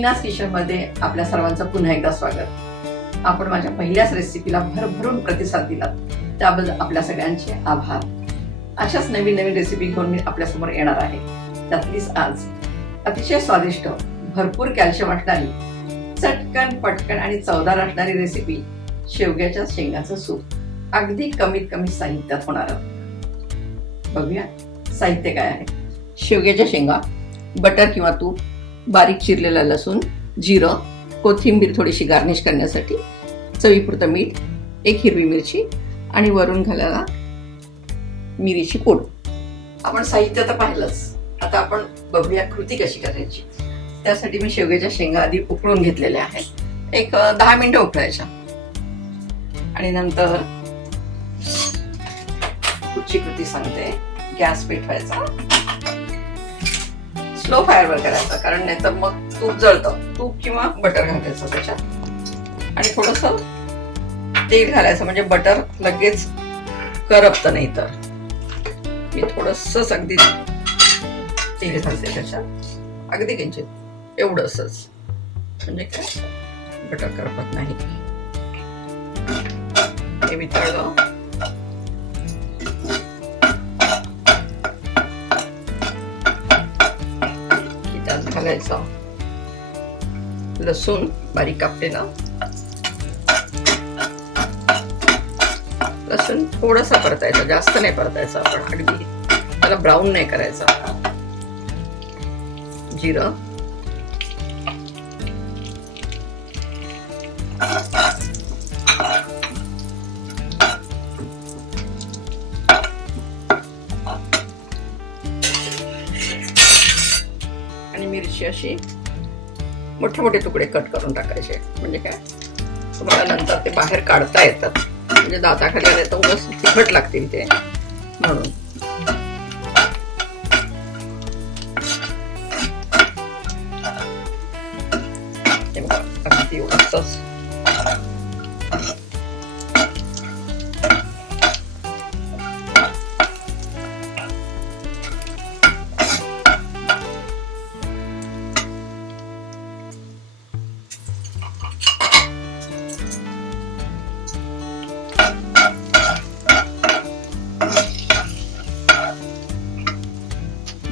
मीनाज किचनमध्ये आपल्या सर्वांचं पुन्हा एकदा स्वागत. आपण माझ्या पहिल्याच रेसिपीला भरभरून प्रतिसाद दिलात त्याबद्दल आपल्या सगळ्यांचे आभार. अशाच नवीन नवीन रेसिपी घेऊन मी आपल्यासमोर येणार आहे. त्यातलीच आज अतिशय स्वादिष्ट, भरपूर कॅल्शियम असणारी, चटकन पटकन आणि चवदार असणारी रेसिपी शेवग्याच्या शेंगाचं सूप. अगदी कमीत कमी साहित्यात होणार. बघूया साहित्य काय आहे. शेवग्याच्या शेंगा, बटर किंवा तूप, बारीक चिरलेला लसूण, जिरं, कोथिंबीर थोडीशी गार्निश करण्यासाठी, चवीपुरतं मीठ, एक हिरवी मिरची आणि वरून घालायला मिरीची पूड. आपण साहित्य तर पाहिलंच. आता आपण बघूया कृती कशी करायची. त्यासाठी मी शेवग्याच्या शेंगा आधी उकळून घेतलेल्या आहेत. एक 10 मिनिटं उकळायच्या आणि नंतर पुढची कृती सांगते. गॅस पेटवायचा, स्लो फायरवर करायचा, कारण नाहीतर मग तूप जळतं. तूप किंवा बटर घालायचं त्याच्यात आणि थोडंसं तेल घालायचं, म्हणजे बटर लगेच करपतं. नाही तर मी थोडंसंच अगदी तेल घालते त्याच्यात, अगदी किंचित एवढंसच, म्हणजे काय बटर करपत नाही. हे वितळलं घालायचं लसूण बारीक कापलेला. लसूण थोडासा परतायचा, जास्त नाही परतायचा. आपण अगदी त्याला ब्राऊन नाही करायचा. जिरं, आणि मिरची अशी मोठे मोठे तुकडे कट करून टाकायचे. म्हणजे काय तुम्हाला नंतर ते बाहेर काढता येतात, म्हणजे दाताखाली आले तर उगाच तिखट लागतील ते, म्हणून. अगदी एवढंच.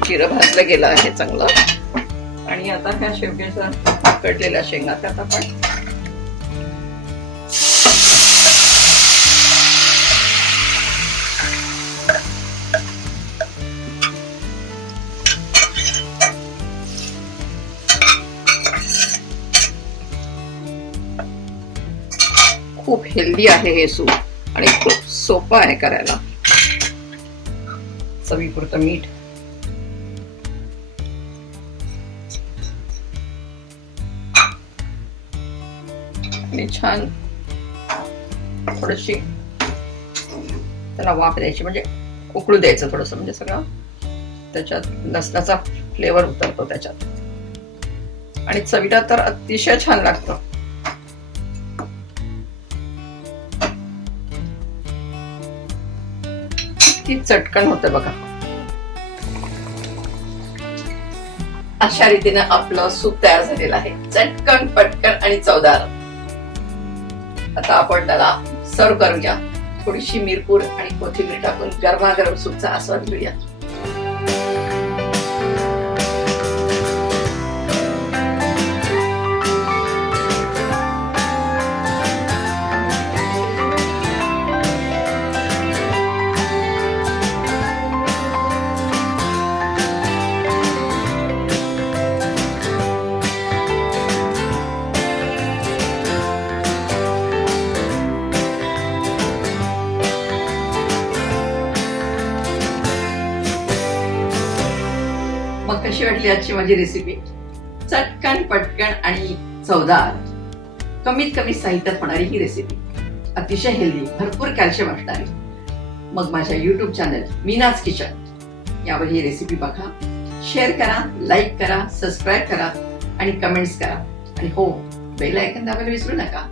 जिरं भाजलं गेलं आहे चांगलं. आणि आता ह्या शेवग्याच्या कटलेल्या शेंगा त्यात आपण खूप हेल्दी आहे हे सूप आणि खूप सोपं आहे करायला. चवीपुरतं मीठ, आणि छान थोडीशी त्याला वाफ द्यायची, म्हणजे उकळू द्यायचं थोडंसं, म्हणजे सगळं त्याच्यात लसणाचा फ्लेवर उतरतो त्याच्यात. आणि चवीला तर अतिशय छान लागतं. ती चटकन होतं बघा. अशा रीतीने आपलं सूप तयार झालेलं आहे, चटकन पटकन आणि चवदार. आता आपण त्याला सर्व करूया. थोडीशी मिरपूड आणि कोथिंबीर टाकून गरमागरम सूपचा आस्वाद घेऊया. मग कशी वाटली आजची माझी रेसिपी. चटकन पटकन आणि चवदार, कमीत कमी साहित्यात होणारी ही रेसिपी, अतिशय हेल्दी, भरपूर कॅल्शियम असणारी. मग माझ्या YouTube चॅनल मीनाज किचन यावर ही रेसिपी बघा, शेअर करा, लाईक करा, सबस्क्राईब करा आणि कमेंट्स करा. आणि हो, बेल आयकॉन दाबायला विसरू नका.